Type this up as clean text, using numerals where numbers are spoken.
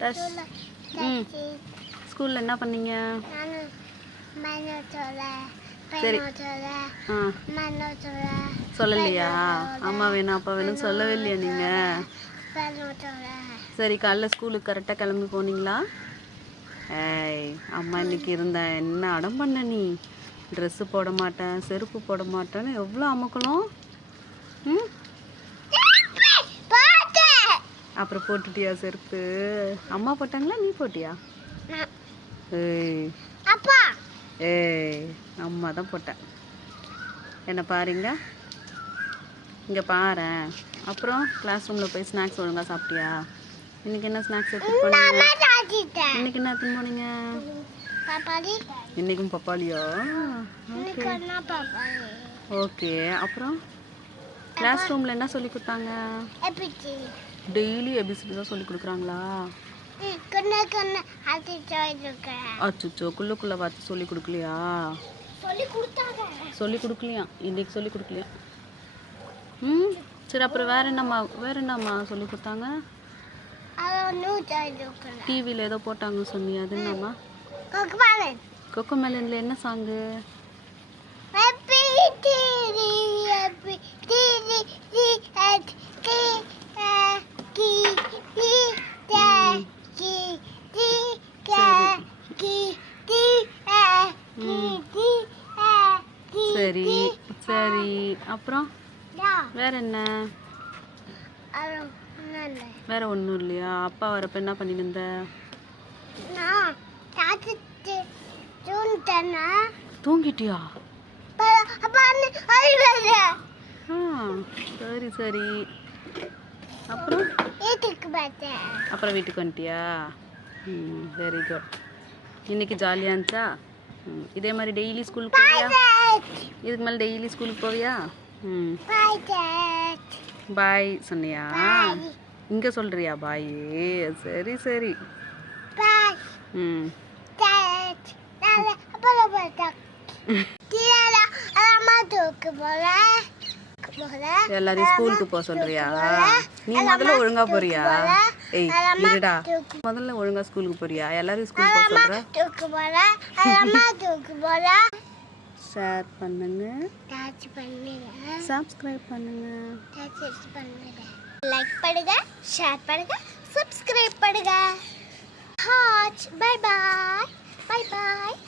டஸ் ம் ஸ்கூலில் என்ன பண்ணீங்க? சரி சொல்லலையா? அம்மா வேணும் அப்பா வேணும் சொல்லவே இல்லையா நீங்கள்? சரி காலைல ஸ்கூலுக்கு கரெக்டாக கிளம்பி போனீங்களா? ஏய் அம்மா இன்னைக்கு இருந்தேன் என்ன அடம் பண்ண நீ? ட்ரெஸ்ஸு போட மாட்டேன் செருப்பு போட மாட்டேன்னு எவ்வளோ அமக்கணும். ம் அப்புறம் போட்டுட்டியா செருப்பு? அம்மா போட்டாங்களா நீ போட்டியா? ஏய் ஏய் அம்மா தான் போட்டேன். என்ன பாருங்க இங்கே பாரேன். அப்புறம் கிளாஸ் ரூமில் போய் ஸ்நாக்ஸ் ஒழுங்காக சாப்பிட்டியா? இன்னைக்கு என்ன ஸ்நாக்ஸ் எடுத்துட்டு போனீங்க? இன்னைக்கு என்ன எடுத்துன்னு போனீங்க? இன்னைக்கும் பப்பாளியா? ஓகே அப்புறம் கிளாஸ் ரூமில் என்ன சொல்லி கொடுத்தாங்க? டெய்லி எபிசிடி தான் சொல்லி கொடுக்குறாங்களா? அச்சோ குள்ளுக்குள்ளே பார்த்து சொல்லி கொடுக்கலையா? சொல்லி கொடுக்கலையா? இன்னைக்கு சொல்லி கொடுக்கலையா? ம் சரி அப்புறம் வேற என்னம்மா சொல்லி கொடுத்தாங்க? டிவியில் ஏதோ போட்டாங்க சொன்னியா? அது என்னம்மா? கொக்கோ மெலனில் என்ன சாங்கு? சரி சரி அப்புறம் வேற என்ன? வேற ஒன்றும் இல்லையா? அப்பா வரப்ப என்ன பண்ணிட்டு இருந்த? தூங்கிட்டியா? சரி சரி அப்புறம் வீட்டுக்கு வந்துட்டியா? Very good. இன்னைக்கு ஜாலியாக இருந்துச்சா? இதே மாதிரி டெய்லி ஸ்கூலுக்கு போவியா? இதுக்கு மேலே டெய்லி ஸ்கூலுக்கு போவியா? பாய் சொன்னியா? இங்கே சொல்கிறியா பாய்? சரி சரி ம் எல்லாரையும் ஸ்கூலுக்கு போக சொல்றியா? நீ முதல்ல ஒழுங்கா போறியா? ஏய் இருடா முதல்ல ஒழுங்கா ஸ்கூலுக்கு போறியா? எல்லாரையும் ஸ்கூலுக்கு போக சொல்ற? ஷேர் பண்ணுங்க, சப்ஸ்கிரைப் பண்ணுங்க, லைக் பண்ணுங்க, ஷேர் பண்ணுங்க, சப்ஸ்கிரைப் பண்ணுங்க. Bye bye.